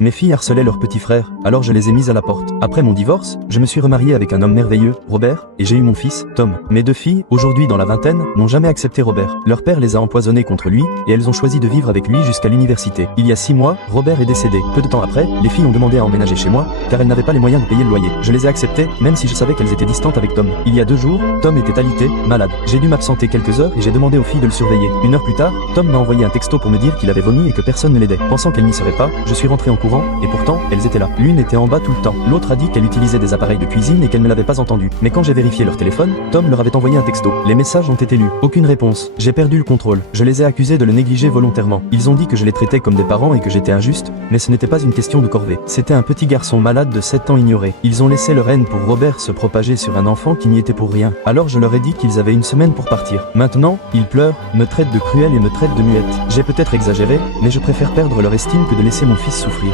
Mes filles harcelaient leur petit frère, alors je les ai mises à la porte. Après mon divorce, je me suis remarié avec un homme merveilleux, Robert, et j'ai eu mon fils, Tom. Mes 2 filles, aujourd'hui dans la vingtaine, n'ont jamais accepté Robert. Leur père les a empoisonnées contre lui, et elles ont choisi de vivre avec lui jusqu'à l'université. Il y a 6 mois, Robert est décédé. Peu de temps après, les filles ont demandé à emménager chez moi, car elles n'avaient pas les moyens de payer le loyer. Je les ai acceptées, même si je savais qu'elles étaient distantes avec Tom. Il y a 2 jours, Tom était alité, malade. J'ai dû m'absenter quelques heures et j'ai demandé aux filles de le surveiller. 1 heure plus tard, Tom m'a envoyé un texto pour me dire qu'il avait vomi et que personne ne l'aidait. Pensant qu'elle n'y serait pas, je suis rentré en courant, et pourtant, elles étaient là. L'une était en bas tout le temps. L'autre a dit qu'elle utilisait des appareils de cuisine et qu'elle ne l'avait pas entendu. Mais quand j'ai vérifié leur téléphone, Tom leur avait envoyé un texto. Les messages ont été lus. Aucune réponse. J'ai perdu le contrôle. Je les ai accusés de le négliger volontairement. Ils ont dit que je les traitais comme des parents et que j'étais injuste, mais ce n'était pas une question de corvée. C'était un petit garçon malade de 7 ans ignoré. Ils ont laissé leur haine pour Robert se propager sur un enfant qui n'y était pour rien. Alors je leur ai dit qu'ils avaient 1 semaine pour partir. Maintenant, ils pleurent, me traitent de cruel et me traitent de muette. J'ai peut-être exagéré, mais je préfère perdre leur estime que de laisser mon fils souffrir.